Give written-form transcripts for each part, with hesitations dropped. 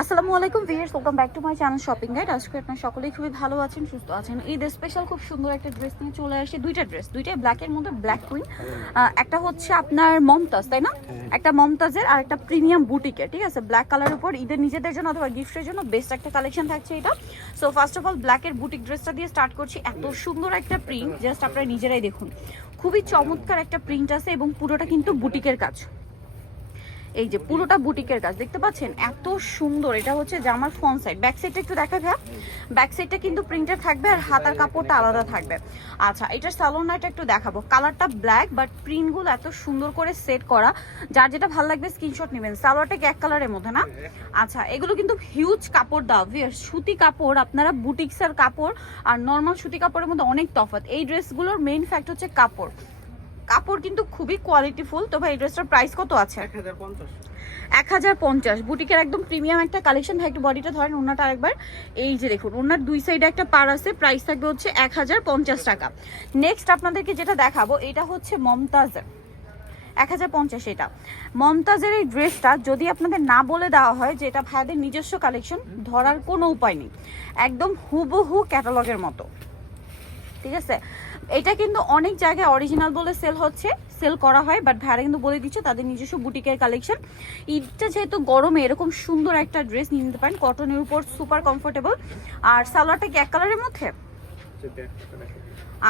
আসসালামু আলাইকুম viewers, welcome back to my channel shopping guide. আজকে আপনারা সকলেই খুবই ভালো আছেন, সুস্থ আছেন। ঈদ স্পেশাল খুব সুন্দর একটা ড্রেস নিয়ে চলে আসে। দুইটাই ব্ল্যাকের মধ্যে ব্ল্যাক কুইন। একটা হচ্ছে আপনার মমতাজ, তাই না? একটা মমতাজের আর একটা প্রিমিয়াম বুটিকের, ঠিক আছে? ব্ল্যাক কালারের উপর ঈদের নিজেদের জন্য অথবা গিফটের জন্য বেস্ট একটা কালেকশন থাকছে এটা। সো ফার্স্ট অফ অল ব্ল্যাকের বুটিক ড্রেসটা দিয়ে স্টার্ট করছি। এত সুন্দর একটা প্রিন্ট, জাস্ট আপনারা নিজেরাই দেখুন। খুবই চমৎকার একটা প্রিন্ট আছে এবং পুরোটা কিন্তু বুটিকের কাজ। এই যে পুরোটা বুটিকের কাজ দেখতে পাচ্ছেন, এত সুন্দর। এটা হচ্ছে জামার ফ্রন্ট সাইড। ব্যাক সাইডটা একটু দেখা যায়, ব্যাক সাইডটা কিন্তু প্রিন্টেড থাকবে আর হাতার কাপড়টা আলাদা থাকবে। আচ্ছা, এটার সালোনাটা একটু দেখাবো। কালারটা ব্ল্যাক, বাট প্রিন্টগুলো এত সুন্দর করে সেট করা। যার যেটা ভালো লাগবে স্ক্রিনশট নেবেন। সালোয়ারটা কি এক কালারের মধ্যে না? আচ্ছা, এগুলো কিন্তু হিউজ কাপড় দাও, সুতি কাপড়। আপনারা বুটিক্সের কাপড় আর নর্মাল সুতি কাপড়ের মধ্যে অনেক তফাৎ। এই ড্রেসগুলোর মেইন ফ্যাক্ট হচ্ছে কাপড়। কাপড় কিন্তু খুবই কোয়ালিটিফুল। তো ভাই এই ড্রেসটার প্রাইস কত আছে? 1050। বুটিকের একদম প্রিমিয়াম একটা কালেকশন। একটু বডিটা ধরেন, ওনাটা আরেকবার। এই যে দেখুন, ওনার দুই সাইডে একটা পার আছে। প্রাইস থাকবে হচ্ছে 1050 টাকা। নেক্সট আপনাদেরকে যেটা দেখাবো, এটা হচ্ছে মমতাজের 1050। এটা মমতাজের এই ড্রেসটা যদি আপনাদের না বলে দেওয়া হয় যে এটা ভাইয়াদের নিজস্ব কালেকশন, ধরার কোনো উপায় নেই। একদম হুবহু ক্যাটালগের মতো, ঠিক আছে? এটা কিন্তু অনেক জায়গায় অরিজিনাল বলে সেল করা হয়, বাট ভাইরা কিন্তু বলে দিচ্ছে তাদের নিজস্ব বুটিকের কালেকশন। ঈদটা যেহেতু গরমে এরকম সুন্দর একটা ড্রেস নিয়ে নিতে পারেন, কটনের উপর সুপার কমফোর্টেবল। আর সালোয়ারটা কি এক কালারের মধ্যে?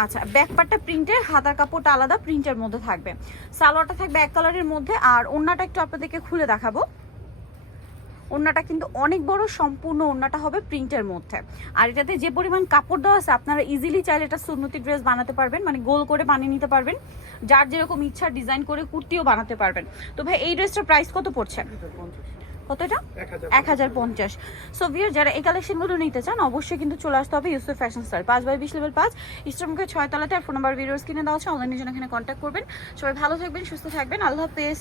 আচ্ছা, ব্যাক পার্টটা প্রিন্টের, হাতার কাপড়টা আলাদা প্রিন্টের মধ্যে থাকবে। সালোয়ারটা থাকবে এক কালারের মধ্যে। আর ওড়নাটা একটু আপনাদেরকে খুলে দেখাবো। ওড়নাটা কিন্তু অনেক বড়, সম্পূর্ণ ওড়নাটা হবে প্রিন্টের মধ্যে। আর এটাতে যে পরিমাণ কাপড় দেওয়া আছে, আপনারা ইজিলি চাইলে এটা সুন্নতি ড্রেস বানাতে পারবেন, মানে গোল করে বানিয়ে নিতে পারবেন। যার যেরকম ইচ্ছা ডিজাইন করে কুর্তিও বানাতে পারবেন। তো ভাই এই ড্রেসটার প্রাইস কত পড়ছে? কত এটা? 1050। সো ভিউয়ার, যারা এই কালেকশনগুলো নিতে চান অবশ্যই কিন্তু চলে আসতে হবে ইউসুফ ফ্যাশন স্টাইল, 5/20 লেভেল 5, ইস্টারমুখে 6 তলাতে। আর ফোন নাম্বার ভিডিওর স্ক্রিনে দেওয়া আছে, অনলাইনের জন্য এখানে কন্ট্যাক্ট করবেন। সবাই ভালো থাকবেন, সুস্থ থাকবেন, আল্লাহ হাফেজ।